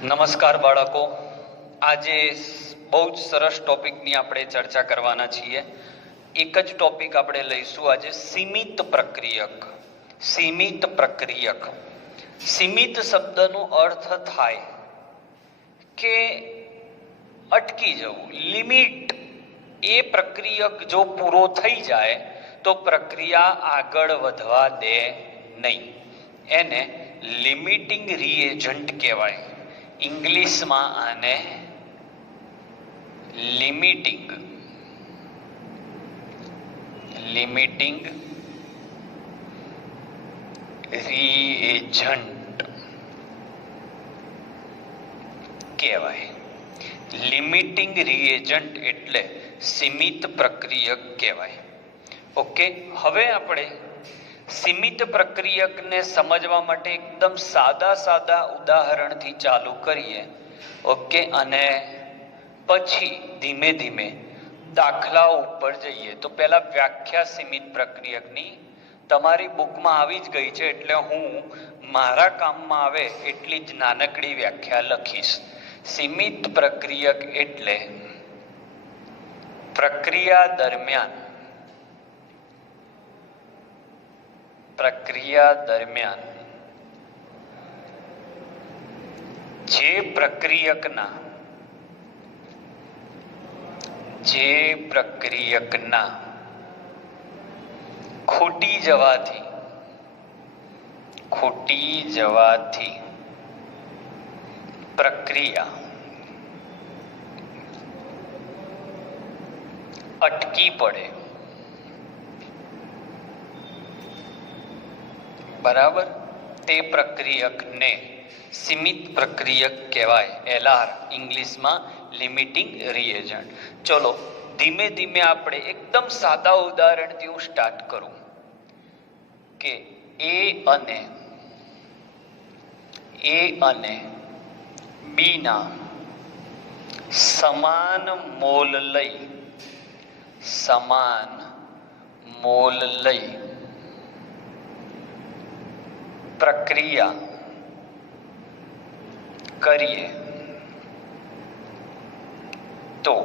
નમસ્કાર બાળકો, આજે બહુ જ સરસ ટોપિકની આપણે ચર્ચા કરવાના છીએ. એક જ ટોપિક આપણે લઈશું આજે, સીમિત પ્રક્રિયક. સીમિત પ્રક્રિયક. સીમિત શબ્દનો અર્થ થાય કે અટકી જવું, લિમિટ. એ પ્રક્રિયક જો પૂરો થઈ જાય તો પ્રક્રિયા આગળ વધવા દે નહીં. એને લિમિટિંગ રિએજન્ટ કહેવાય. ઇંગ્લિશમાં આને લિમિટિંગ રિએજન્ટ કહેવાય. લિમિટિંગ રિએજન્ટ એટલે સીમિત પ્રક્રિયક કહેવાય. ઓકે, હવે આપણે સીમિત પ્રક્રિયકને સમજવા માટે એકદમ સાદા ઉદાહરણથી ચાલુ કરીએ. ઓકે, અને પછી ધીમે ધીમે દાખલાઓ ઉપર જઈએ. તો પહેલા વ્યાખ્યા સીમિત પ્રક્રિયકની તમારી બુકમાં આવી જ ગઈ છે, એટલે હું મારા કામમાં આવે એટલી જ નાનકડી વ્યાખ્યા લખીશ. સીમિત પ્રક્રિયક એટલે પ્રક્રિયા દરમિયાન જે પ્રક્રિયકના ખોટી જવાથી પ્રક્રિયા અટકી પડે, બરાબર, તે પ્રક્રિયકને સીમિત પ્રક્રિયક કહેવાય. LR ઇંગ્લિશમાં લિમિટિંગ રિએજન્ટ. ચલો ધીમે ધીમે આપણે એકદમ સાદા ઉદાહરણથી હું સ્ટાર્ટ કરું કે એ અને બી ના સમાન મોલ લઈ પ્રક્રિયા કરીએ તો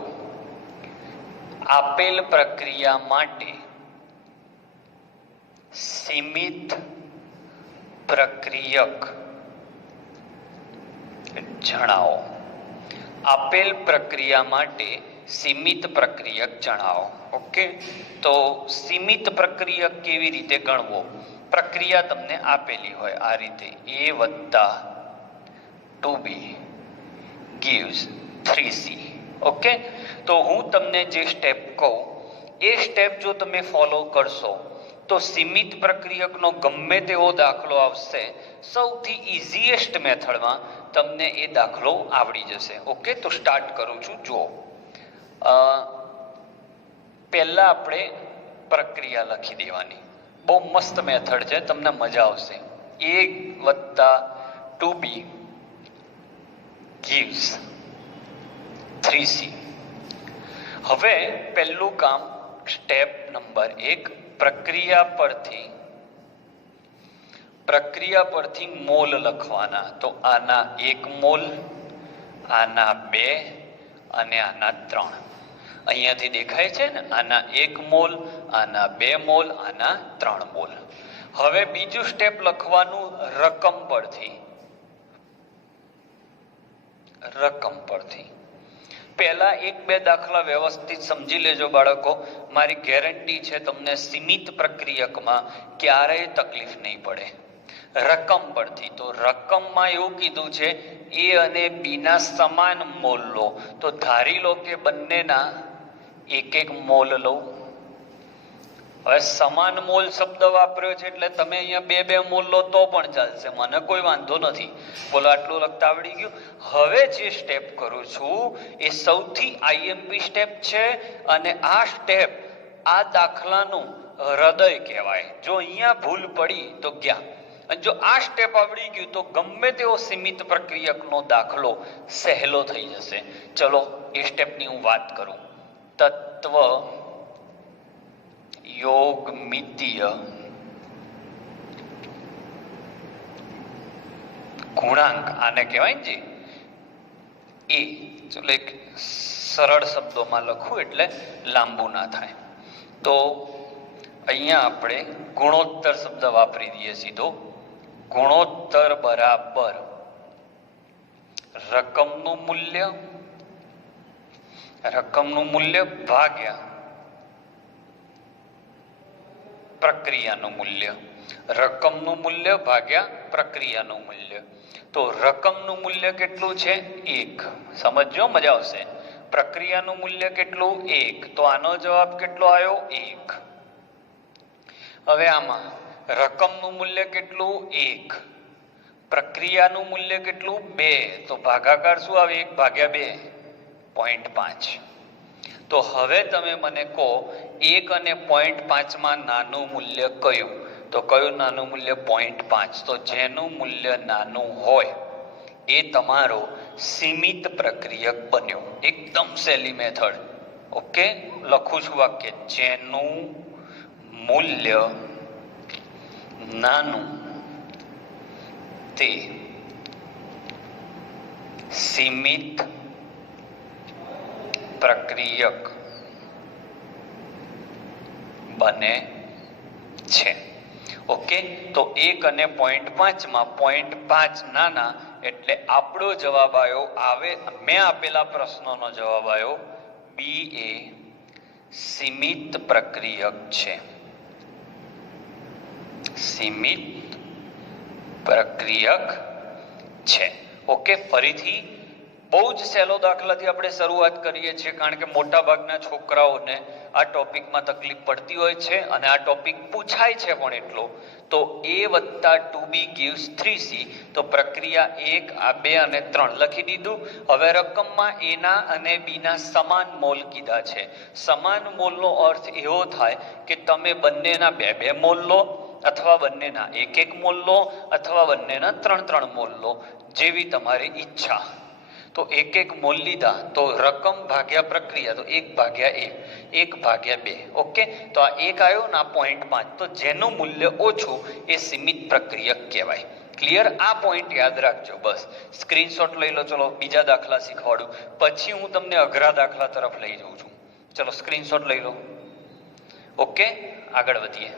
આપેલ પ્રક્રિયા માટે સીમિત પ્રક્રિયક જણાવો. આપેલ પ્રક્રિયા માટે સીમિત પ્રક્રિયક જણાવો. ઓકે, તો સીમિત પ્રક્રિયક કેવી રીતે ગણવો? પ્રક્રિયા તમને આપેલી હોય આ રીતે, A + 2B gives 3C. Okay, તો હું તમને જે સ્ટેપ કહું એ સ્ટેપ જો તમે ફોલો કરશો તો સીમિત પ્રક્રિયકનો ગમે તેવો દાખલો આવશે, સૌથી ઇઝીએસ્ટ મેથડમાં તમને એ દાખલો આવડી જશે. ઓકે, તો સ્ટાર્ટ કરું છું. જુઓ, પહેલા આપણે પ્રક્રિયા લખી દેવાની. બહુ મસ્ત મેથડ છે, તમને મજા આવશે. A + 2B gives 3C. હવે પહેલું કામ, સ્ટેપ નંબર 1, પ્રક્રિયા પરથી મોલ લખવાના. તો આના 1 મોલ, આના 2 અને આના 3. અહીંયાથી દેખાય છે ને, આના 1 મોલ, આના 2 મોલ, આના 3 મોલ. હવે બીજું સ્ટેપ લખવાનું રકમ પરથી. પહેલા 1-2 દાખલા વ્યવસ્થિત સમજી લેજો બાળકો. મારી ગેરંટી છે તમને સીમિત પ્રક્રિયકમાં ક્યારેય તકલીફ નહીં પડે. રકમ પરથી, તો રકમમાં એવું કીધું છે A અને B ના સમાન મોલ લો. તો ધારી લો કે બંનેના 1 મોલ લઉં. હવે સમાન મોલ શબ્દ વાપર્યો છે એટલે તમે અહીંયા 2 મોલ લો તો પણ ચાલશે, મને કોઈ વાંધો નથી. બોલો, આટલું લખતા આવડી ગયું? હવે જે સ્ટેપ કરું છું એ સૌથી IMP સ્ટેપ છે, અને આ સ્ટેપ આ દાખલાનું હૃદય કહેવાય. જો અહીંયા ભૂલ પડી તો ગયા, અને જો આ સ્ટેપ આવડી ગયું તો ગમે તેવો સીમિત પ્રક્રિયકનો દાખલો સહેલો થઈ જશે. ચલો એ સ્ટેપની હું વાત કરું. તત્વ યોગમિતીય ગુણાંક આને કહેવાય ને, એ, ચલો એક સરળ શબ્દોમાં લખું એટલે લાંબુ ના થાય. તો અહીંયા આપણે ગુણોત્તર શબ્દ વાપરી દઈએ સીધો. ગુણોત્તર બરાબર રકમનું મૂલ્ય ભાગ્યા પ્રક્રિયાનું મૂલ્ય. રકમનું મૂલ્ય ભાગ્યા પ્રક્રિયાનું મૂલ્ય. તો રકમનું મૂલ્ય કેટલું છે? 1. સમજો, મજા આવશે. પ્રક્રિયાનું મૂલ્ય કેટલું? 1. તો આનો જવાબ કેટલો આવ્યો? 1. હવે આમાં રકમનું મૂલ્ય કેટલું? 1. પ્રક્રિયાનું મૂલ્ય કેટલું? 2. તો ભાગાકાર શું આવે? 1/2, 0.5. તો હવે તમે મને કહો 1 અને 0.5 માં નાનું મૂલ્ય કયું? તો કયું નાનું મૂલ્ય? 0.5. તો જેનું મૂલ્ય નાનું હોય એ તમારો સીમિત પ્રક્રિયક બન્યો. એકદમ સહેલી મેથડ. ઓકે, લખું છું વાક્ય. જેનું મૂલ્ય નાનું તે સીમિત પ્રક્રિયક બને છે. ઓકે, તો 1 અને 0.5 માં 0.5 નાના એટલે આપણો જવાબ આવે મેં આપેલા પ્રશ્નોનો જવાબ આવ્યો બી એ સીમિત પ્રક્રિયક છે. સીમિત પ્રક્રિયક છે. ઓકે, ફરીથી બહુ જ સહેલો દાખલાથી આપણે શરૂઆત કરીએ છીએ, કારણ કે મોટા ભાગના છોકરાઓને આ ટોપિકમાં તકલીફ પડતી હોય છે અને આ ટોપિક પૂછાય છે પણ એટલો. તો a + 2b gives 3c. તો પ્રક્રિયા 1, આ 2 અને 3 લખી દીધું. હવે રકમમાં a ના અને b ના સમાન મોલ કીધા છે. સમાન મોલનો અર્થ એવો થાય કે તમે બંનેના 2 મોલ લો, અથવા બંનેના 1 મોલ લો, અથવા બંનેના 3 મોલ લો, જેવી તમારી ઈચ્છા. તો 1 મોલ લીધા તો રકમ ભાગ્યા પ્રક્રિયા, તો 1/1, 1/2. ઓકે, તો આ 1 આવ્યો ને આ 0.5. તો જેનું મૂલ્ય ઓછું એ સીમિત પ્રક્રિયક કહેવાય. ક્લિયર? આ પોઈન્ટ યાદ રાખજો. બસ સ્ક્રીનશોટ લઈ લો. ચલો બીજા દાખલા શીખવાડું, પછી હું તમને અઘરા દાખલા તરફ લઈ જાઉં છું. ચલો સ્ક્રીનશોટ લઈ લો. ઓકે, આગળ વધીએ.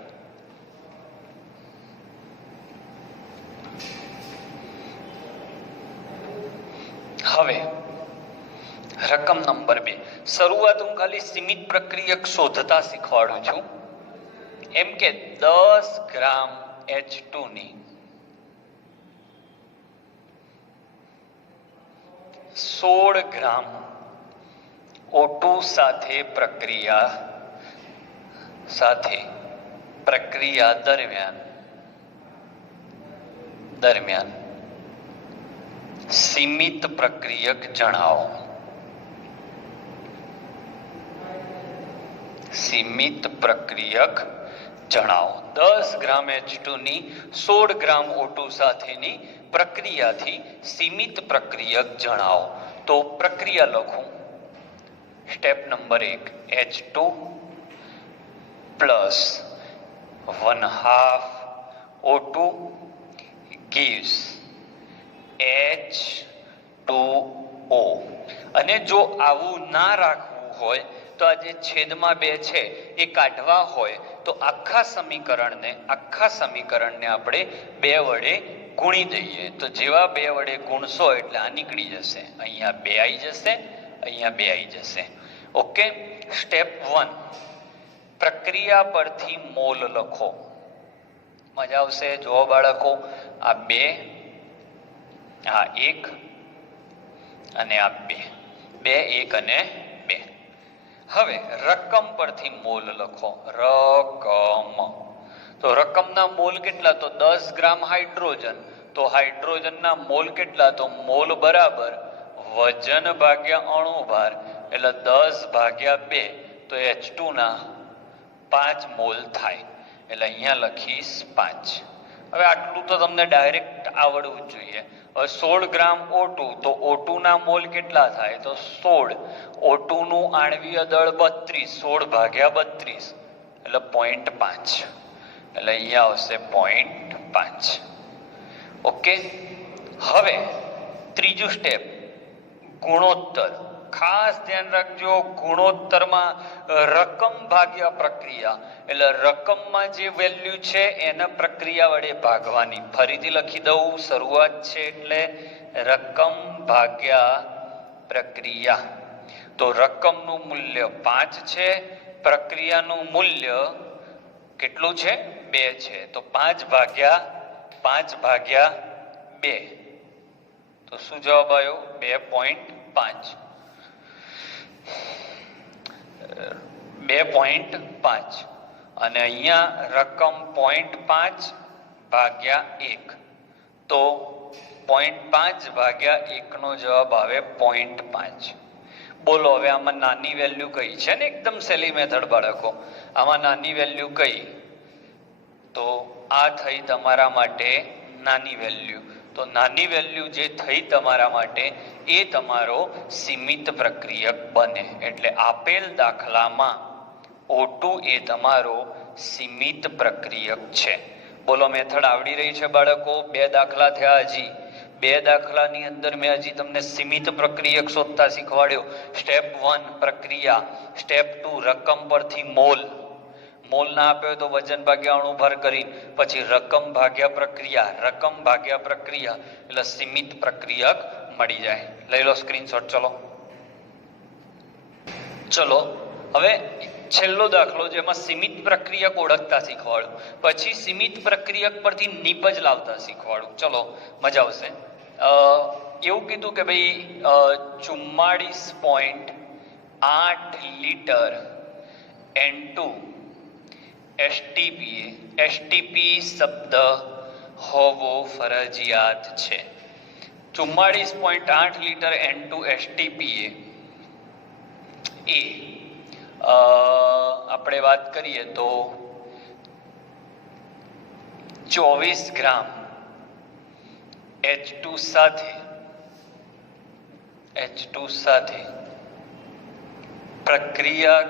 હવે રકમ નંબર 2. શરૂઆત હું ખાલી સીમિત પ્રક્રિયક શોધતા શીખવાડું છું. એમ કે 10 ગ્રામ H2 ની 16 ગ્રામ O2 સાથે પ્રક્રિયા દરમિયાન સીમિત પ્રક્રિયક જણાવો. સીમિત પ્રક્રિયક જણાવો. 10 ગ્રામ H2 ની 16 ગ્રામ O2 સાથેની પ્રક્રિયાથી સીમિત પ્રક્રિયક જણાવો. તો પ્રક્રિયા લખું. Step number 1, H2 plus 1/2 O2 gives H2O. અને જો આવું ના રાખવું હોય તો આ જે છેદમાં 2 છે એ કાઢવા હોય તો આખા સમીકરણને આપણે 2 વડે ગુણી દઈએ. તો જેવા 2 વડે ગુણશો એટલે આ નીકળી જશે. અહીંયા 2 આવી જશે, અહીંયા 2 આવી જશે. ઓકે, સ્ટેપ 1, પ્રક્રિયા પરથી મોલ લખો. મજા આવશે. જુઓ બાળકો, આ 2, આ 1 અને આ 2, 1 અને 2. હવે રકમ પરથી મોલ લખો. રકમ, તો રકમના મોલ કેટલા? તો 10 ગ્રામ હાઇડ્રોજન. તો હાઇડ્રોજનના મોલ કેટલા? તો મોલ બરાબર વજન ભાગ્યા અણુ ભાર, એટલે 10/2. તો H2 ના 5 મોલ થાય, એટલે અહીંયા લખીશ 5. હવે આટલું તો તમને ડાયરેક્ટ આવડવું જ જોઈએ. હવે 16 ગ્રામ O2, તો O2 ના મોલ કેટલા થાય? તો 16. O2 નું આણ્વીય દળ 32, 16/32 એટલે 0.5, એટલે અહીંયા આવશે 0.5. ઓકે, હવે ત્રીજું સ્ટેપ, ગુણોત્તર, ખાસ ધ્યાન રાખજો, ગુણોત્તરમાં રકમ ભાગ્યા પ્રક્રિયા, એટલે રકમમાં જે વેલ્યુ છે એને પ્રક્રિયા વડે ભાગવાની. ફરીથી લખી દઉં, શરૂઆત છે એટલે રકમ ભાગ્યા પ્રક્રિયા. તો રકમનું મૂલ્ય 5 છે, પ્રક્રિયાનું મૂલ્ય કેટલું છે? 2 છે. તો 5 ભાગ્યા 2. તો શું જવાબ આવ્યો? 2.5. 2.5 અને અહીંયા રકમ 0.5 ભાગ્યા 1, તો 0.5 ભાગ્યા 1 નો જવાબ આવે 0.5. બોલો હવે આમાં નાની વેલ્યુ કઈ છે ને? એકદમ સહેલી મેથડ બાળકો. આમાં નાની વેલ્યુ કઈ? તો આ થઈ તમારા માટે નાની વેલ્યુ. તો નાની વેલ્યુ જે થઈ તમારા માટે એ તમારો સીમિત પ્રક્રિયક બને. એટલે આપેલ દાખલામાં O2 એ તમારો સીમિત પ્રક્રિયક છે. બોલો મેથડ આવડી રહી છે બાળકો? 2 દાખલા થયા. હજી 2 દાખલાની અંદર મેં હજી તમને સીમિત પ્રક્રિયક શોધતા શીખવાડ્યો. સ્ટેપ 1 પ્રક્રિયા, સ્ટેપ 2 રકમ પરથી મોલ, મોલ ના આપ્યો તો વજન ભાગ્યા અણુભાર કરી, પછી રકમ ભાગ્યા પ્રક્રિયા, રકમ ભાગ્યા પ્રક્રિયા, એટલે સીમિત પ્રક્રિયક મળી જાય. લઈ લો સ્ક્રીનશોટ. ચલો હવે છેલ્લો દાખલો જેમાં સીમિત પ્રક્રિયક ઓળખતા શીખવાડું, પછી સીમિત પ્રક્રિયક પરથી નિપજ લાવતા શીખવાડું. ચલો મજા આવશે. એવું કીધું કે ભાઈ 44.8 લીટર N2 એસટીપી શબ્દ હોવો ફરજિયાત છે. 44.8 લીટર N2 એસટીપી એ આપણે વાત કરીએ તો 24 ગ્રામ H2 સાથે પ્રક્રિયા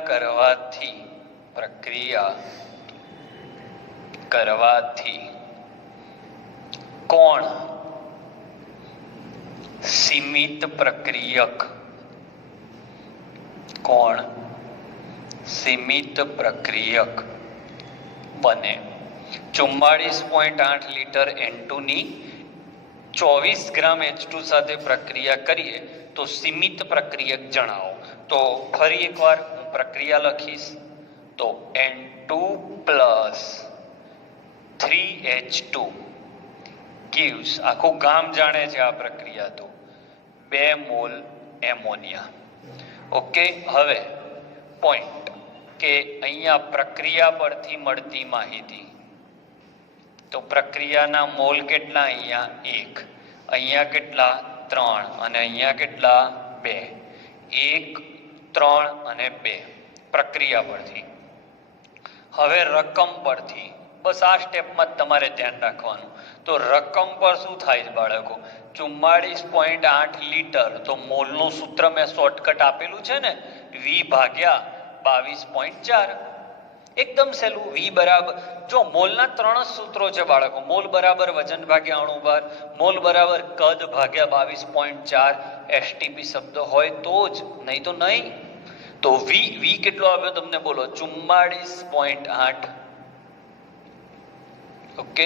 કરવાથી કોણ સીમિત પ્રક્રિયક બને? 44.8 લીટર N2 ની 24 ગ્રામ H2 સાથે પ્રક્રિયા કરીએ તો સીમિત પ્રક્રિયક જણાવો. તો ફરી એકવાર હું પ્રક્રિયા લખીશ. તો N2 પ્લસ 3H2 gives, આખું ગામ જાણે છે આ પ્રક્રિયા, તો 2 મોલ એમોનિયા. ઓકે, હવે પોઈન્ટ કે અહીંયા પ્રક્રિયા પરથી મળતી માહિતી, તો પ્રક્રિયાના મોલ કેટલા? અહીંયા 1, અહીંયા કેટલા? 3 અને અહીંયા કેટલા? 2. 1, 3 અને 2 પ્રક્રિયા પરથી. હવે રકમ પરથી, બસ આ સ્ટેપમાં જ તમારે ધ્યાન રાખવાનું. તો રકમ પર શું થાય છે બાળકો? 44.8 લીટર, તો મોલનું સૂત્ર મેં શોર્ટકટ આપેલું છે ને, V ભાગ્યા 22.4. એકદમ સહેલું. V બરાબર, જો મોલના 3 સૂત્રો છે બાળકો. મોલ બરાબર વજન ભાગ્યા અણુભાર, મોલ બરાબર કદ ભાગ્યા 22.4. એસટીપી શબ્દ હોય તો જ, નહીં તો નહીં. તો V કેટલો આવ્યો તમને બોલો? 44.8. ઓકે,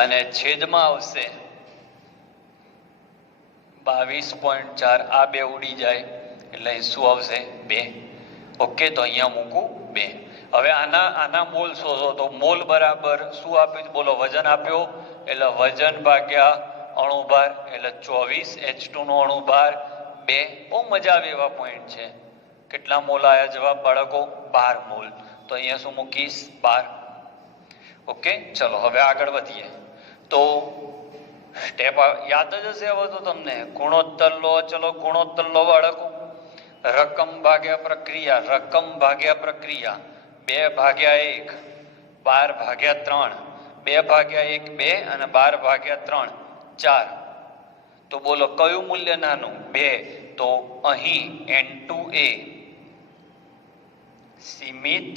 અને છેદમાં આવશે 22.4. આ 2 ઉડી જાય એટલે શું આવશે? 2. ઓકે, તો અહીંયા મૂકું 2. હવે આના મોલ શોધો. તો મોલ બરાબર શું આપ્યું બોલો? વજન આપ્યો એટલે વજન ભાગ્યા અણુભાર, એટલે 24. H2 નો અણુભાર 2. બહુ મજા આવે એવા પોઈન્ટ છે. કેટલા મોલ આયા જવાબ બાળકો? 12 મોલ. તો અહીંયા શું મૂકીશ? 12. ઓકે, ચલો હવે આગળ વધીએ. તો સ્ટેપ યાદ જ હશે હવે તો તમને. ગુણોત્તર લો. ચલો ગુણોત્તર લો બાળકો. રકમ ભાગ્યા પ્રક્રિયા, રકમ ભાગ્યા પ્રક્રિયા, 2 ભાગ્યા 1, 12 ભાગ્યા 3, 2 ભાગ્યા 1 2 અને 12 ભાગ્યા 3 4. તો બોલો કયું મૂલ્ય નાનું? 2. તો અહીં N2 એ સીમિત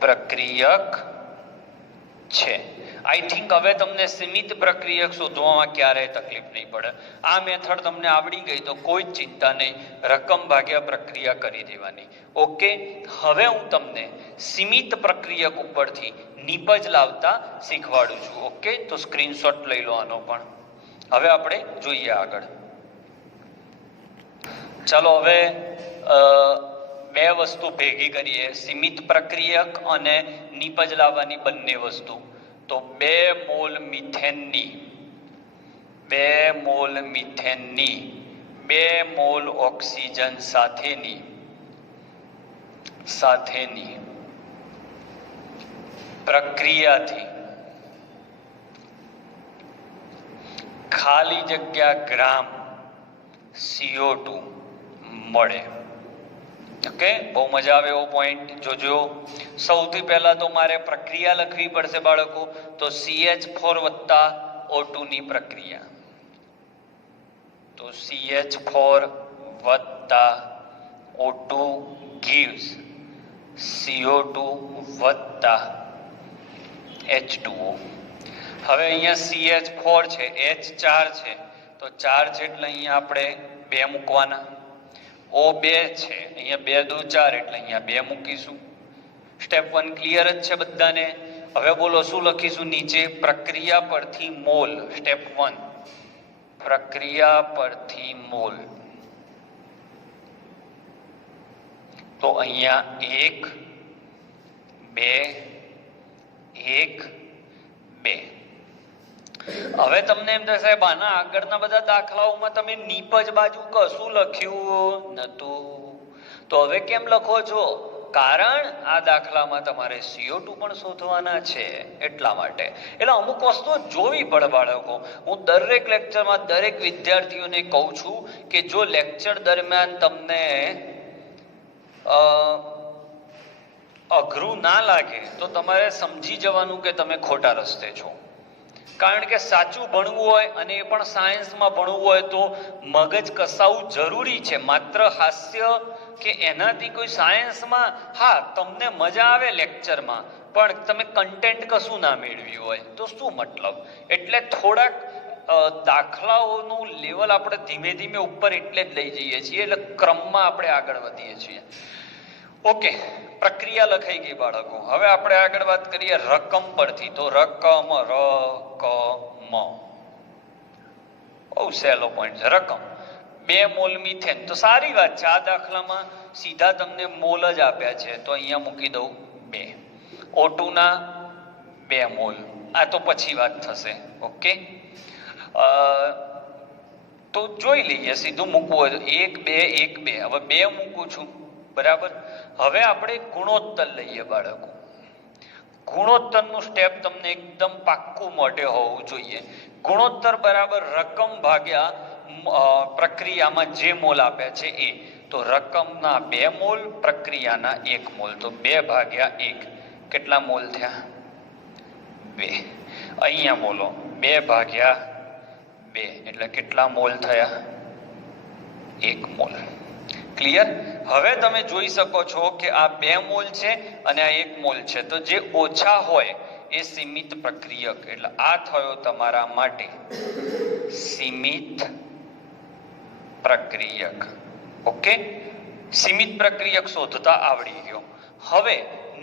પ્રક્રિયક છે. આઈ થિંક હવે તમને સીમિત પ્રક્રિયક શોધવામાં ક્યારેય તકલીફ નહીં પડે. આ મેથડ તમને આવડી ગઈ તો કોઈ જ ચિંતા નહીં, રકમ ભાગ્યા પ્રક્રિયા કરી દેવાની. ઓકે, હવે હું તમને સીમિત પ્રક્રિયક ઉપરથી નીપજ લાવતા શીખવાડું છું. ઓકે, તો સ્ક્રીનશોટ લઈ લો આનો પણ. હવે આપણે જોઈએ આગળ. ચાલો હવે બે વસ્તુ ભેગી કરીએ, સીમિત પ્રક્રિયક અને નીપજ લાવવાની બંને વસ્તુ. તો 2 મોલ મિથેનની 2 મોલ ઓક્સિજન સાથેની પ્રક્રિયાથી ખાલી જગ્યા ગ્રામ CO2 મળે. ઓકે, બહુ મજા આવે એવો પોઈન્ટ જોજો. સૌથી પહેલા તો મારે પ્રક્રિયા લખવી પડશે બાળકો. તો CH4 વત્તા O2 ની પ્રક્રિયા. તો CH4 વત્તા O2 gives CO2 વત્તા H2O. હવે અહીંયા CH4 છે, H4 છે, તો ચાર્જ એટલે અહીંયા આપણે 2 મૂકવાના. O2 છે, અહીંયા 2 દુ 4 એટલે અહીંયા 2 મૂકીશું. સ્ટેપ 1 ક્લિયર જ છે બધાને. હવે બોલો શું લખીશું નીચે? પ્રક્રિયા પરથી મોલ. સ્ટેપ 1 પ્રક્રિયા પરથી મોલ. તો અહીંયા 1 2 1 2. હવે તમને એમ થશે સાહેબ આના આગળના બધા દાખલાઓમાં તમે નીપજ બાજુ કશું લખ્યું નતું, તો હવે કેમ લખો છો? કારણ આ દાખલામાં તમારે CO2 પણ શોધવાના છે, એટલા માટે. એટલે અમુક વસ્તુઓ જોવી પડે બાળકો. હું દરેક લેક્ચરમાં દરેક વિદ્યાર્થીઓને કહું છું કે જો લેક્ચર દરમિયાન તમને અઘરું ના લાગે તો તમારે સમજી જવાનું કે તમે ખોટા રસ્તે છો. કારણ કે સાચું ભણવું હોય અને એ પણ સાયન્સમાં ભણવું હોય તો મગજ કસાવવું જરૂરી છે. માત્ર હાસ્ય કે એનાથી કોઈ સાયન્સમાં હા તમને મજા આવે લેક્ચરમાં, પણ તમે કન્ટેન્ટ કશું ના મેળવ્યું હોય તો શું મતલબ? એટલે થોડાક દાખલાઓનું લેવલ આપણે ધીમે ધીમે ઉપર એટલે જ લઈ જઈએ છીએ, એટલે ક્રમમાં આપણે આગળ વધીએ છીએ. ઓકે, પ્રક્રિયા લખાઈ ગઈ બાળકો. હવે આપણે આગળ વાત કરીએ રકમ પરથી. તો રકમ બહુ સહેલો પોઈન્ટ છે. રકમ 2 મોલ મિથેન. તો સારી વાત છે, આ દાખલામાં સીધા તમને મોલ જ આપ્યા છે, તો અહીંયા મૂકી દઉં 2. O2 ના 2 મોલ. આ તો પછી વાત થશે. ઓકે, તો જોઈ લઈએ. સીધું મૂકવું હોય તો 1 2 1 2. હવે 2 મૂકું છું, બરાબર. હવે આપણે ગુણોત્તર લઈએ બાળકો. ગુણોત્તરનું સ્ટેપ તમને એકદમ પાક્કું મોઢે હોવું જોઈએ. ગુણોત્તર બરાબર રકમ ભાગ્યા પ્રક્રિયામાં જે મોલ આપ્યા છે એ. તો રકમના 2 મોલ, પ્રક્રિયાના 1 મોલ. તો 2 ભાગ્યા 1 કેટલા મોલ થયા? 2. અહીંયા બોલો 2 ભાગ્યા 2 એટલે કેટલા મોલ થયા? 1 મોલ. ક્લિયર? હવે તમે જોઈ શકો છો કે આ 2 મોલ છે અને આ 1 મોલ છે. તો જે ઓછા હોય એ સીમિત પ્રક્રિયક. એટલે આ થયો તમારા માટે સીમિત પ્રક્રિયક. ઓકે, સીમિત પ્રક્રિયક શોધતા આવડી ગયો. હવે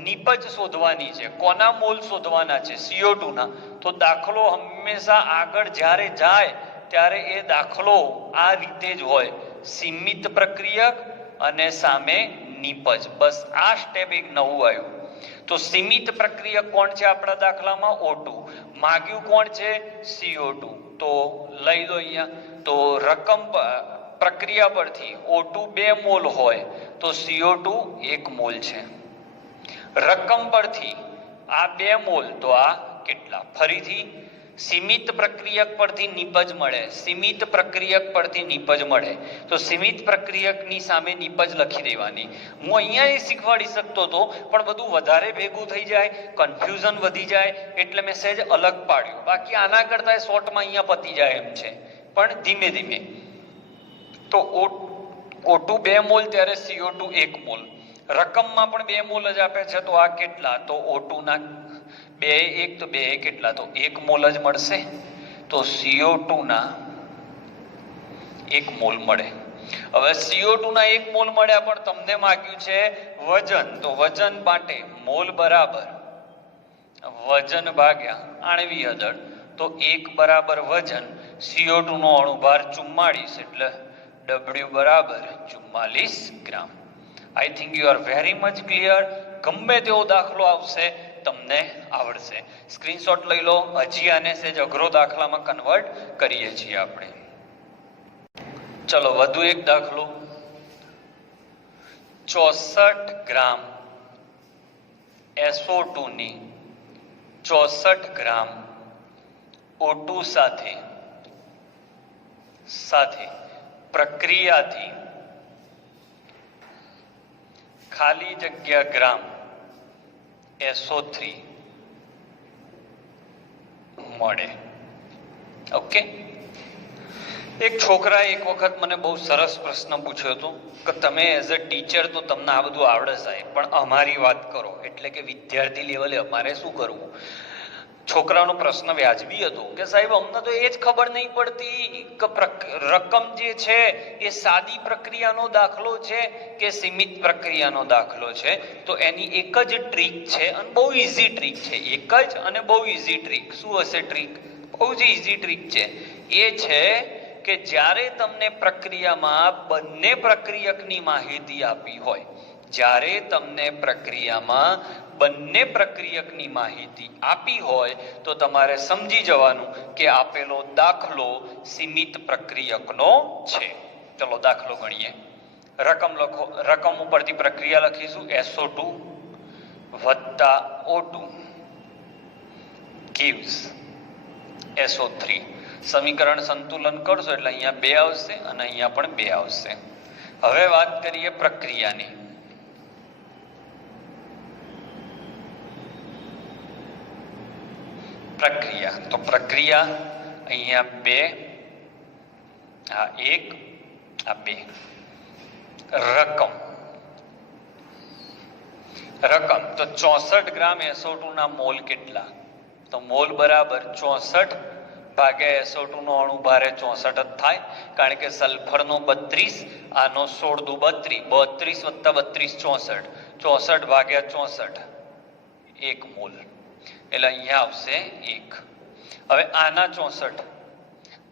નીપજ શોધવાની છે. કોના મોલ શોધવાના છે? CO2 ના. તો દાખલો હંમેશા આગળ જ્યારે જાય ત્યારે એ દાખલો આ રીતે જ હોય, સીમિત પ્રક્રિયક અને સામે નીપજ. બસ આ સ્ટેપ એક નવું આવ્યું. તો સીમિત પ્રક્રિયક કોણ છે આપણા દાખલામાં? O2. માગ્યું કોણ છે? CO2. તો લઈ લો અહીંયા. તો રકમ પ્રક્રિયા પરથી O2 2 મોલ હોય તો CO2 1 મોલ છે. રકમ પરથી આ 2 મોલ, તો આ કેટલા? ફરીથી સીમિત પ્રક્રિયક પરથી નીપજ મળે. સીમિત પ્રક્રિયક પરથી નીપજ મળે તો સીમિત પ્રક્રિયકની સામે નીપજ લખી દેવાની. હું અહીંયા એ શીખવાડી શકતો હતો, પણ બધું વધારે ભેગું થઈ જાય, કન્ફ્યુઝન વધી જાય, એટલે મેં સહેજ અલગ પાડ્યું. બાકી આના કરતા શોર્ટમાં અહીંયા પતી જાય એમ છે, પણ ધીમે ધીમે. તો O2 2 મોલ ત્યારે CO2 1 મોલ. રકમમાં પણ 2 મોલ જ આપે છે, તો આ કેટલા? તો O2 ના 2 1 તો 2 કેટલા, તો 1 મોલ જ મળશે. તો CO2 ના 1 મોલ મળે. હવે CO2 ના 1 મોલ મળ્યા, પણ તમને માંગ્યું છે વજન. તો વજન માટે મોલ બરાબર વજન ભાગ્યા આણ્વીય દળ. તો 1 બરાબર વજન, CO2 નો અણુભાર 44, એટલે W બરાબર 44 gram. I think you are very much clear. ગમે તેવો દાખલો આવશે તમને આવડશે. સ્ક્રીનશોટ લઈ લો. હજી આને સેજ અઘરો દાખલામાં કન્વર્ટ કરીએ છીએ આપણે. ચલો વધુ એક દાખલો. 64 ગ્રામ SO2 ની 64 ગ્રામ O2 સાથે પ્રક્રિયાથી ખાલી જગ્યા ગ્રામ SO3 મળે. ઓકે. એક છોકરાએ એક વખત મને બહુ સરસ પ્રશ્ન પૂછ્યો હતો કે તમે એઝ અ ટીચર તો તમને આ બધું આવડે સાહેબ, પણ અમારી વાત કરો, એટલે કે વિદ્યાર્થી લેવલે અમારે શું કરવું. છોકરાનો પ્રશ્ન વ્યાજબી હતો કે સાહેબ અમને તો એ જ ખબર નહીં પડતી કે રકમ જે છે એ સાદી પ્રક્રિયાનો દાખલો છે કે સીમિત પ્રક્રિયાનો દાખલો છે. તો એની એક જ ટ્રીક છે, અને બહુ ઇઝી ટ્રીક છે. એક જ અને બહુ ઇઝી ટ્રીક. શું હશે ટ્રીક? બહુ જ ઇઝી ટ્રીક છે. એ છે કે જ્યારે તમને પ્રક્રિયામાં બંને પ્રક્રિયકની માહિતી આપી હોય, જ્યારે તમને પ્રક્રિયામાં બંને પ્રક્રિયકની માહિતી આપી હોય, તો તમારે સમજી જવાનું કે આપેલો દાખલો સીમિત પ્રક્રિયકનો છે. ચલો દાખલો ગણીએ. રકમ લખો. રકમ ઉપરથી પ્રક્રિયા લખીશું. SO2 વત્તા O2 gives SO3. સમીકરણ સંતુલન કરશો એટલે અહીંયા 2 આવશે અને અહીંયા પણ 2 આવશે. હવે વાત કરીએ પ્રક્રિયાની. પ્રક્રિયા તો પ્રક્રિયા અહીંયા 2, આ 1, આ 2. રકમ તો 64 ગ્રામ SO2 ના મોલ કેટલા? તો મોલ બરાબર 64 ભાગ્યા SO2 નો અણુભાર 64 જ થાય, કારણ કે સલ્ફરનો 32, આનો 16 દુ 32, 32 વત્તા 32 64, 64 ભાગ્યા 64 1 મોલ, એટલે અહીંયા આવશે 1. હવે આના 64,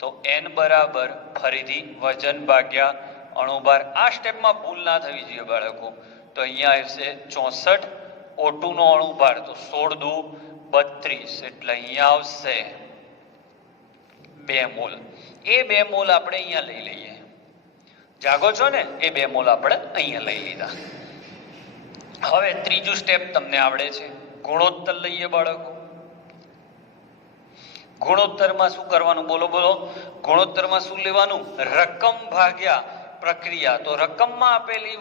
તો N બરાબર ફરીથી વજન ભાગ્યા અણુભાર. આ સ્ટેપમાં ભૂલ ના થવી જોઈએ બાળકો. તો અહીંયા આવશે 64, O2 નો અણુભાર તો 16 દુ 32, એટલે અહીંયા આવશે 2 મોલ. એ 2 મોલ આપણે અહીંયા લઈ લઈએ. જાગો છો ને? એ 2 મોલ આપણે અહીંયા લઈ લીધા. હવે ત્રીજું સ્ટેપ તમને આવડે છે. ગુણોત્તર લઈએ બાળકો. ગુણોત્તરમાં શું કરવાનું? બોલો બોલો. ગુણોત્તરમાં શું લેવાનું? રકમ ભાગ્યા પ્રક્રિયા. તો રકમમાં આપેલી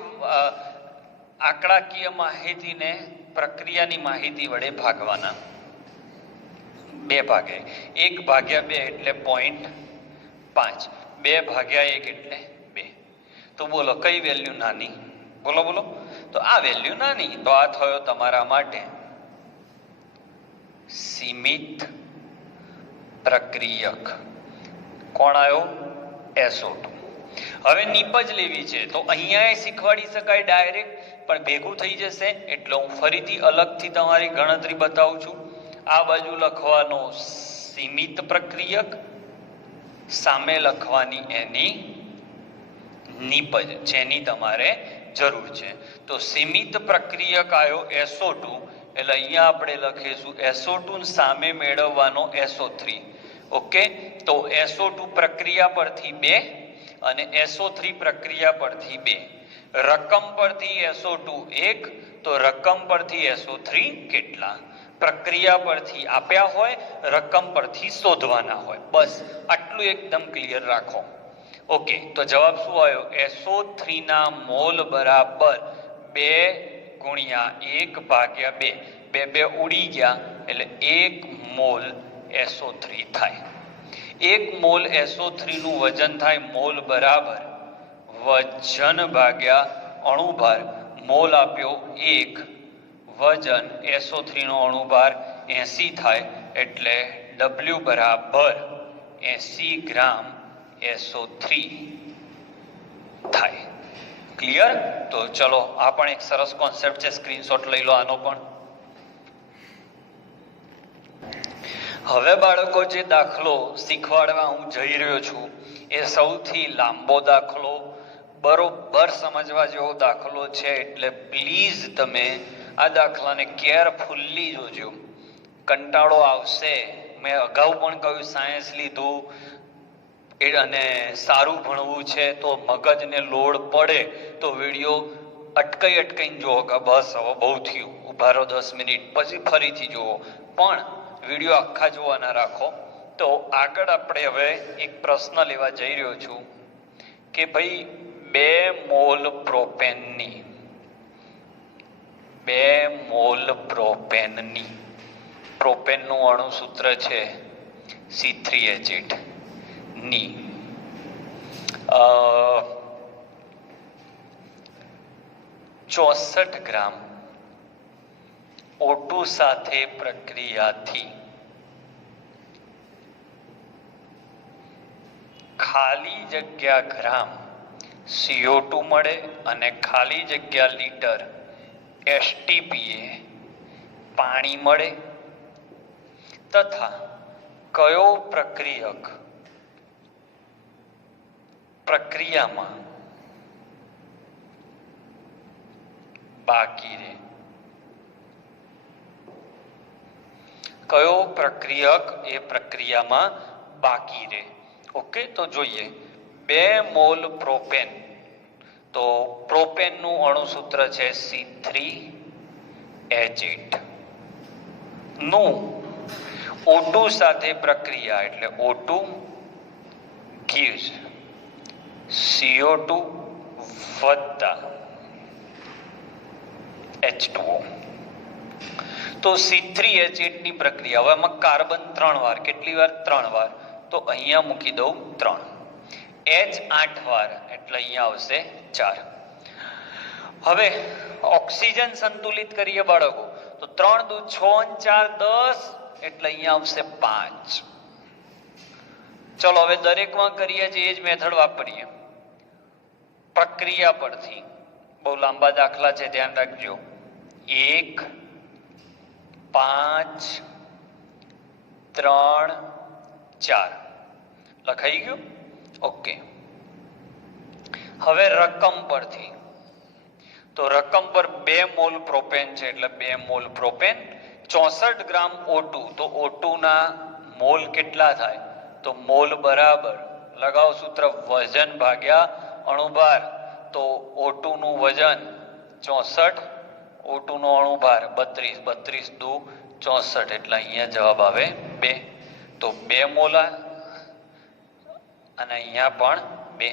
આંકડાકીય માહિતીને પ્રક્રિયાની માહિતી વડે ભાગવાના. 2 ભાગે 1 ભાગ્યા 2 એટલે 0.5, 2 ભાગ્યા 1 એટલે 2. તો બોલો કઈ વેલ્યુ નાની? બોલો બોલો. તો આ વેલ્યુ નાની. તો આ થયો તમારા માટે સીમિત પ્રક્રિયક. કોણ આવ્યો? SO2. હવે નીપજ લેવી છે તો અહીંયા શીખવાડી શકાય ડાયરેક્ટ, પણ ભેગું થઈ જશે એટલે હું ફરીથી અલગથી તમારી ગણતરી બતાવું છું. આ બાજુ લખવાનો સીમિત પ્રક્રિયક, સામે લખવાની એની નીપજ, જેની તમારે જરૂર છે. તો સીમિત પ્રક્રિયક આવ્યો SO2, એટલે અહીંયા આપણે લખીશું SO2 સામે મેળવવાનો SO3. ઓકે. તો SO2 પ્રક્રિયા પરથી 2 અને SO3 પ્રક્રિયા પરથી 2. રકમ પરથી SO2 1, તો રકમ પરથી SO3 કેટલા? પ્રક્રિયા પરથી આપ્યા હોય, રકમ પરથી શોધવાના હોય. બસ આટલું એકદમ ક્લિયર રાખો. ઓકે. તો જવાબ શું આવ્યો? SO3 ના મોલ બરાબર 2 ગુણ્યા 1 ભાગ્યા 2. 2 ઉડી ગયા એટલે 1 મોલ SO3 થાય. 1 મોલ SO3 નું વજન થાય મોલ બરાબર વજન ભાગ્યા અણુભાર. મોલ આપ્યો 1, વજન SO3 નો અણુભાર 80 થાય એટલે W બરાબર 80 ગ્રામ SO3 થાય. ક્લિયર? તો ચલો આ પણ એક સરસ કોન્સેપ્ટ છે, સ્ક્રીનશોટ લઈ લો આનો પણ. હવે બાળકો જે દાખલો શીખવાડવા હું જઈ રહ્યો છું એ સૌથી લાંબો દાખલો, બરોબર સમજવા જેવો દાખલો છે, એટલે પ્લીઝ તમે આ દાખલાને કેરફુલ્લી જોજો. કંટાળો આવશે. મેં અગાઉ પણ કહ્યું સાયન્સ લીધું અને સારું ભણવું છે તો મગજને લોડ પડે તો વિડીયો અટકાઈને જુઓ કે બસ હવે બહુ થયું, ઉભા રહો 10 મિનિટ, પછી ફરીથી જુઓ, પણ વિડીયો આખા જોવાના રાખો. તો આગળ આપણે હવે એક પ્રશ્ન લેવા જઈ રહ્યો છું કે ભાઈ 2 મોલ પ્રોપેનની 2 મોલ પ્રોપેનની પ્રોપેનનું અણુસૂત્ર છે C3H8 ની 64 ગ્રામ O2 સાથે પ્રક્રિયાથી ખાલી જગ્યા ગ્રામ CO2 મળે અને ખાલી જગ્યા લીટર STPA પાણી મળે, તથા કયો પ્રક્રિયક પ્રક્રિયામાં બાકી રહે? કયો પ્રક્રિયક એ પ્રક્રિયામાં બાકી રહે? ઓકે, તો જોઈએ 2 મોલ પ્રોપેન. તો પ્રોપેનનું અણુસૂત્ર છે C3H8 નું O2 સાથે પ્રક્રિયા એટલે O2 gives CO2 વત્તા H2O. તો C3H8 ની પ્રક્રિયા, હવે આમાં કાર્બન 3 વાર, કેટલી વાર? 3 વાર. તો અહીંયા મૂકી દઉં 3, H 8 વાર એટલે અહીંયા આવશે 4. હવે ઓક્સિજન સંતુલિત કરીએ બાળકો, તો 3 દુ 6 4 10 એટલે અહીંયા આવશે 5. ચલો હવે દરેકમાં કરીએ છીએ એ જ મેથડ વાપરીએ. પ્રક્રિયા પરથી બહુ લાંબા દાખલા છે, ધ્યાન રાખજો. 1 5 3 4 લખાઈ ગયું? ઓકે. હવે રકમ પરથી, તો રકમ પર 2 મોલ પ્રોપેન છે એટલે 2 મોલ પ્રોપેન, 64 ગ્રામ O2. તો O2 ના મોલ કેટલા થાય? તો મોલ બરાબર લગાવો સૂત્ર વજન ભાગ્યા અણુભાર. તો O2 નું વજન 64, O2 નો અણુભાર 32, 32 દુ 64 એટલે અહીંયા જવાબ આવે 2. તો 2 મોલા અને અહીંયા પણ 2.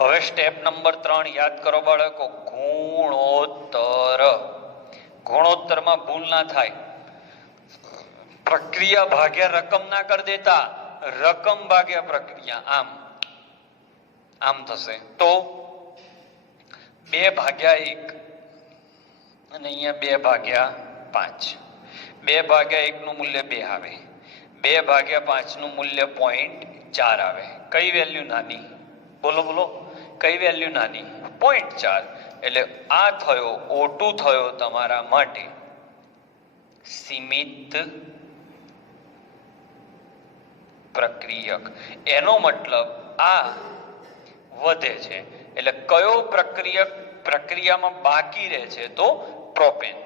હવે સ્ટેપ નંબર 3 યાદ કરો બાળકો, ગુણોત્તર. ગુણોત્તરમાં ભૂલ ના થાય, પ્રક્રિયા ભાગ્યા રકમ ના કરી દેતા, રકમ ભાગ્યા પ્રક્રિયા, આમ થશે. તો 2 ભાગ્યા 1 અને અહીંયા 2 ભાગ્યા 5. 2 ભાગ્યા 1 નું મૂલ્ય 2 આવે, 2 ભાગ્યા 5 નું મૂલ્ય 0.4 આવે. કઈ વેલ્યુ નાની? બોલો બોલો, કઈ વેલ્યુ નાની? 0.4. એટલે આ થયો O2 થયો તમારા માટે સીમિત પ્રક્રિયક. એનો મતલબ આ વધે છે. એટલે કયો પ્રક્રિયક પ્રક્રિયામાં બાકી રહે છે? તો પ્રોપેન.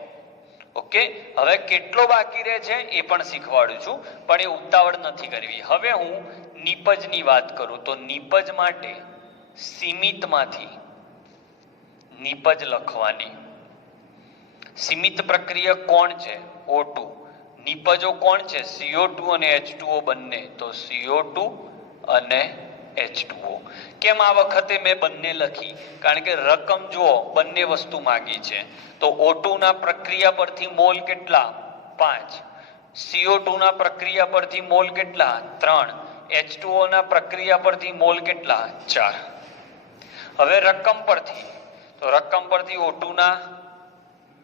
ઓકે, હવે કેટલો બાકી રહે છે એ પણ શીખવાડું છું, પણ એ ઉતાવળ નથી કરવી. હવે હું નિપજની વાત કરું તો નિપજ માટે સીમિતમાંથી નિપજ લખવાની. સીમિત પ્રક્રિયક કોણ છે? O2. નિપજો કોણ છે? CO2 અને H2O બંને. તો CO2 અને H2O. કેમ આ વખતે મેં બંને લખી? કારણ કે રકમ જુઓ, બંને વસ્તુ માંગી છે. તો O2 ના પ્રક્રિયા પરથી મોલ કેટલા? 5. CO2 ના પ્રક્રિયા પરથી મોલ કેટલા? 3. H2O ના પ્રક્રિયા પરથી મોલ કેટલા? 4. હવે રકમ પરથી, તો રકમ પરથી O2 ના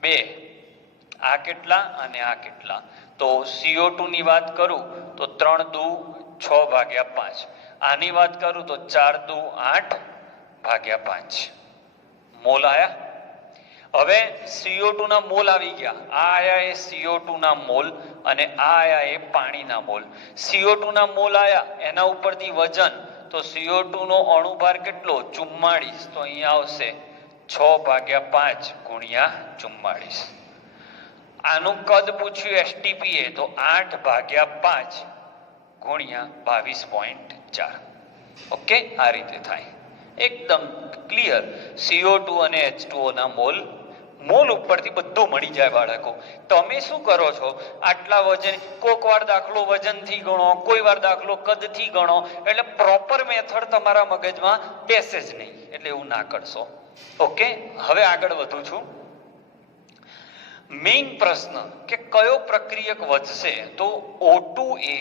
2 આ કેટલા અને આ કેટલા? તો CO2 ની વાત કરું તો 3 દુ 6 ભાગ્યા 5. આની વાત કરું તો 4 દુ 8 ભાગ્યા 5 મોલ આયા. હવે CO2 ના મોલ આવી ગયા. આ આયા એ CO2 ના મોલ અને આ આયા એ પાણીના મોલ. CO2 ના મોલ આયા, એના ઉપરથી વજન, તો CO2 નો અણુભાર કેટલો? 44. તો અહીંયા આવશે 6 ભાગ્યા 5 ગુણ્યા 44. આનું કદ પૂછ્યું STPA, તો 8 ભાગ્યા 5 ગુણ્યા 22.4. ઓકે, આ રીતે થાય. એકદમ ક્લિયર. CO2 અને H2O ના મોલ ઉપરથી બધું મળી જાય બાળકો. તમે શું કરો છો? આટલા વજન, કોઈક વાર દાખલો વજનથી ગણો, કોઈ વાર દાખલો કદથી ગણો, એટલે પ્રોપર મેથડ તમારા મગજમાં બેસે જ નહીં. એટલે એવું ના કરશો. ઓકે, હવે આગળ વધું છું. મેઇન પ્રશ્ન કે કયો પ્રક્રિયક વધશે? તો O2 એ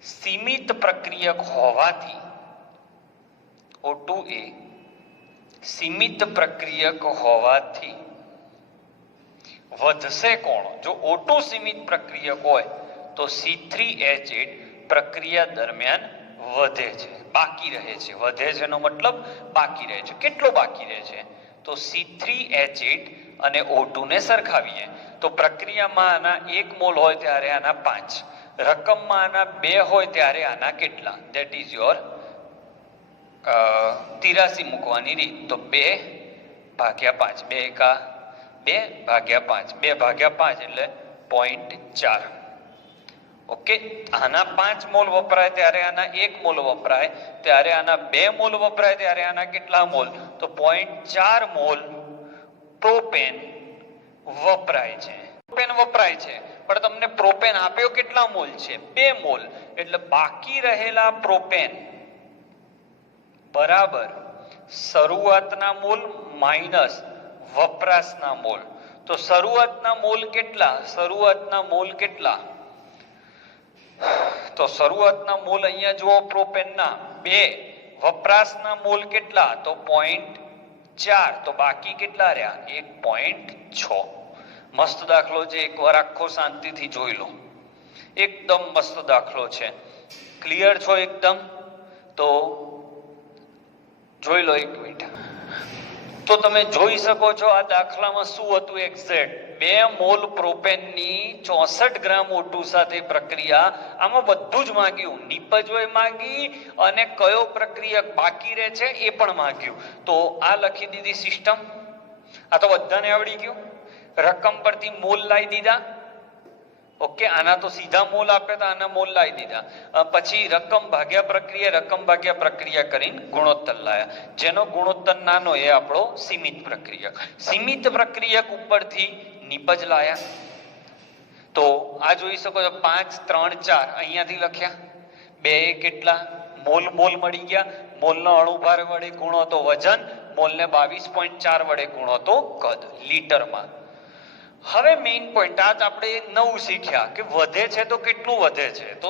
સીમિત પ્રક્રિયક હોવાથી, O2 એ સીમિત પ્રક્રિયક હોવાથી વધશે કોણ? જો O2 સીમિત પ્રક્રિયક હોય તો C3H8 પ્રક્રિયા દરમિયાન વધે છે, બાકી રહે છે. વધે છે નો મતલબ બાકી રહે છે. કેટલો બાકી રહે છે? તો C3H8 અને O2 ને સરખાવીએ તો પ્રક્રિયામાં આના 1 મોલ હોય ત્યારે આના 5, રકમમાં આના 2 હોય ત્યારે આના કેટલા? ધેટ ઇઝ યોર 83 મૂકવાની રીત. તો 2 ભાગ્યા 5, 2 એકા 2 ભાગ્યા 5, 2 ભાગ્યા 5 એટલે 0.4. ઓકે, આના 5 મોલ વપરાય ત્યારે આના 1 મોલ વપરાય, ત્યારે આના 2 મોલ વપરાય ત્યારે આના કેટલા મોલ? તો 0.4 મોલ પ્રોપેન વપરાય છે. પ્રોપેન વપરાય છે, પણ તમને પ્રોપેન આપ્યો કેટલા મોલ છે? 2 મોલ. એટલે બાકી રહેલા પ્રોપેન બરાબર શરૂઆતના મોલ માઇનસ વપરાશના મોલ. તો શરૂઆતના મોલ કેટલા? શરૂઆતના મોલ કેટલા? તો શરૂઆતના મોલ અહીંયા જુઓ પ્રોપેનના 2, વપરાશના મોલ કેટલા? તો 0.4. તો બાકી કેટલા રહ્યા? 1.6. મસ્ત દાખલો છે, એકવાર આખો શાંતિથી જોઈ લો. એકદમ મસ્ત દાખલો છે. ક્લિયર છો એકદમ? તો જોઈ લો 1 મિનિટ. તો તમે જોઈ શકો છો આ દાખલામાં શું હતું એક્ઝેક્ટ. 2 મોલ પ્રોપેનની 64 ગ્રામ O2 સાથે પ્રક્રિયા. આમાં બધું જ માંગ્યું, નિપજોય માંગી અને કયો પ્રક્રિયક બાકી રહે છે એ પણ માંગ્યું. તો આ લખી દીધી સિસ્ટમ. આ તો બધાને આવડી ગયું. રકમ પરથી મોલ લાવી દીધા. ઓકે, આના તો સીધા મોલ આપે તો આના મોલ લાવી દીધા. પછી રકમ ભાગ્યા પ્રક્રિયા કરીને ગુણોત્તર લાયા. જેનો ગુણોત્તર નાનો એ આપણો સીમિત પ્રક્રિયક. સીમિત પ્રક્રિયક ઉપરથી નિપજ લાયા. તો આ જોઈ શકો છો 5, 3, 4 અહીંયાથી લખ્યા. 2 કેટલા? મોલ મળી ગયા. મોલનો અણુભાર વડે ગુણો તો વજન, મોલને 22.4 વડે ગુણો તો કદ લીટરમાં. હવે મેઇન પોઈન્ટ આજ આપણે નવું શીખ્યા કે વધે છે તો કેટલું વધે છે. તો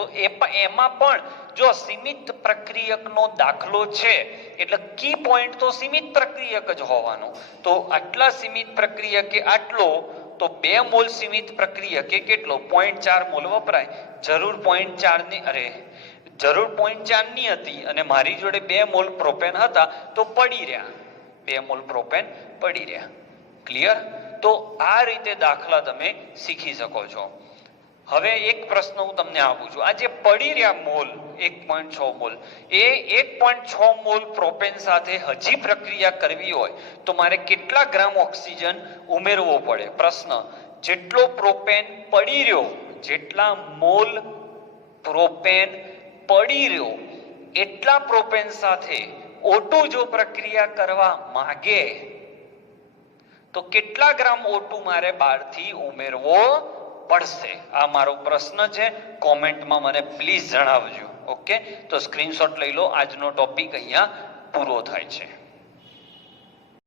એમાં પણ જો સીમિત પ્રક્રિયકનો દાખલો છે એટલે કી પોઈન્ટ તો સીમિત પ્રક્રિયક જ હોવાનો. તો આટલા સીમિત પ્રક્રિયકે આટલો, તો 2 મોલ સીમિત પ્રક્રિયકે કેટલો? 0.4 મોલ વપરાય. જરૂર 0.4 ની હતી અને મારી જોડે 2 મોલ પ્રોપેન હતા તો પડી રહ્યા. 2 મોલ પ્રોપેન પડી રહ્યા. ક્લિયર? તો આ રીતે દાખલા તમે શીખી શકો છો. હવે એક પ્રશ્ન હું તમને આપું છું. આ જે પડી રહ્યા મોલ 1.6 મોલ, એ 1.6 મોલ પ્રોપેન સાથે હજી પ્રક્રિયા કરવી હોય તો મારે કેટલા ગ્રામ ઓક્સિજન ઉમેરવો પડે? પ્રશ્ન. જેટલો પ્રોપેન પડી રહ્યો, જેટલા મોલ પ્રોપેન પડી રહ્યો એટલા પ્રોપેન સાથે O2 જો પ્રક્રિયા કરવા માંગે તો કેટલા ગ્રામ O2 મારે બહારથી ઉમેરવો પડશે? આ મારો પ્રશ્ન છે. કોમેન્ટમાં મને પ્લીઝ જણાવજો. ઓકે, તો સ્ક્રીનશોટ લઈ લો. આજનો ટોપિક અહીંયા પૂરો થાય છે.